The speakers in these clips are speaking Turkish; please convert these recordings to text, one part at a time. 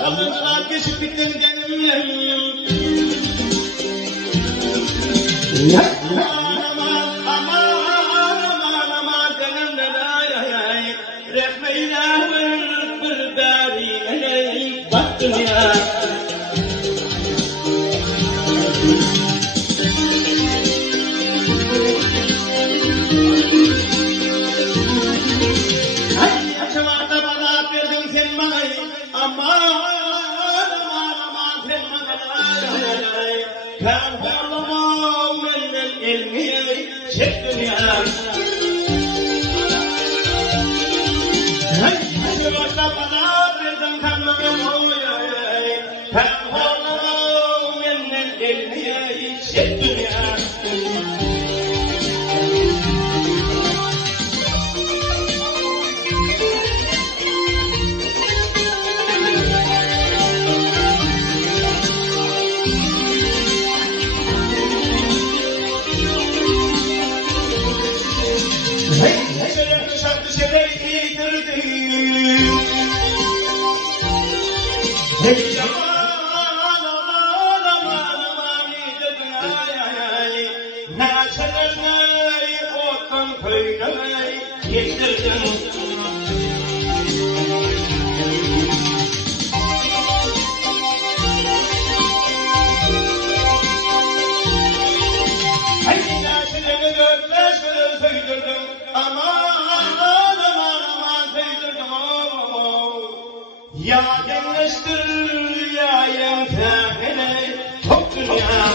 Zamanlar geçip bittim kendimle. Aman kendimle ay Refmeyle bir dariyle baktım ya. Akşamlarda bana verdin sen bana aman sen bana kan horlama menden ilmi çek dünya. Akşamlarda bana verdin kan horlama menden ilmi çek dünya. Şarkı şeyler giydirdim. Aman giydirdim ay. Naşelerine ottan köyüne geçtirdim. Ay naşelerine dört beş söyledim. Aman söyledim. Ya gençtir ya yemtahine çok dünya.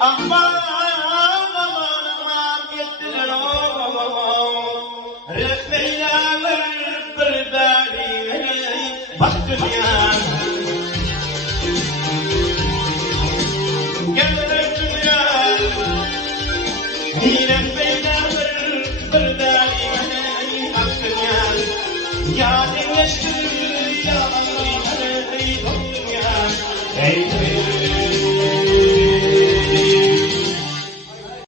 Aman ettiler Refeyle bir dariyle baktım ya. Geldim dünya Refeyle bir dariyle baktım ya. Ya dinleştir ya baktım ya.